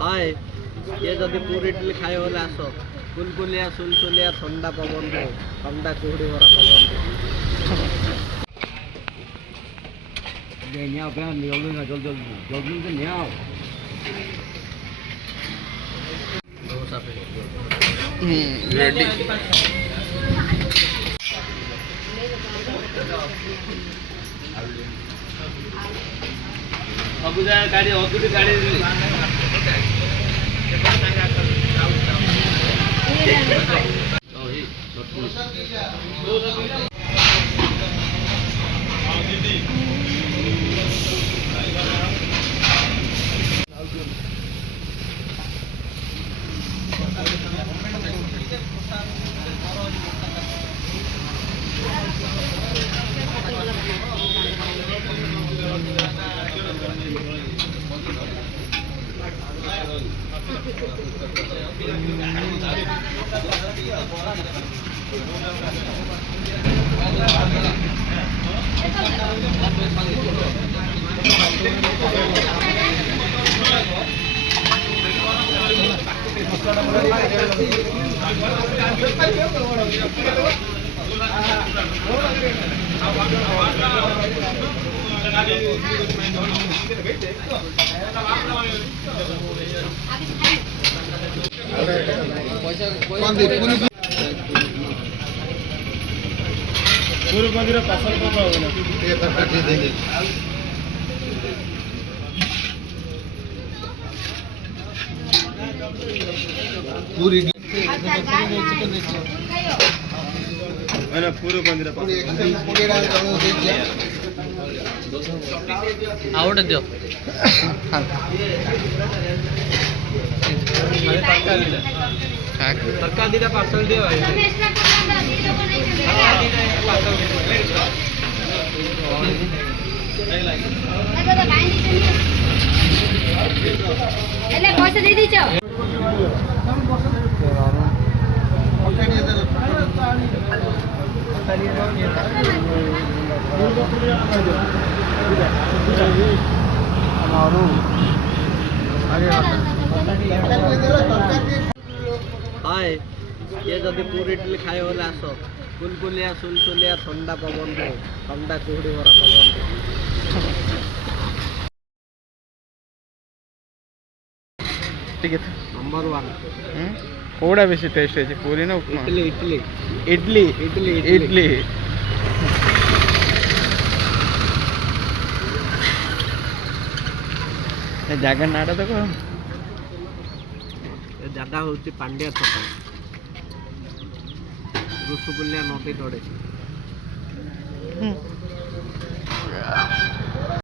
हाय ये जदि पूरी इडली खाए बोले आस कुलकुलिया सुलसुलिया ठंडा पवन ठंडा कुहड़ी भरा पवन रेडी गाड़ी पूरी मंदिर पसंद पूरी पूरे मंदिर आवड़ दो तरकारी दीटा पार्सल दियो पैसा दे दीच हाय ये जदि पूरी इडली खाए बोले आस कुलकुलिया सुलसुलिया ठंडा पवन ठंडा कुहड़ी भरा पवन ठीक है नंबर 1 कोड़ा बेसी टेस्ट है पूरी ना उपमा इडली इडली इडली इडली इडली जगह नाटा तो कह जगह हूँ पांड्या छक ऋषुकुल्या नदी तड़े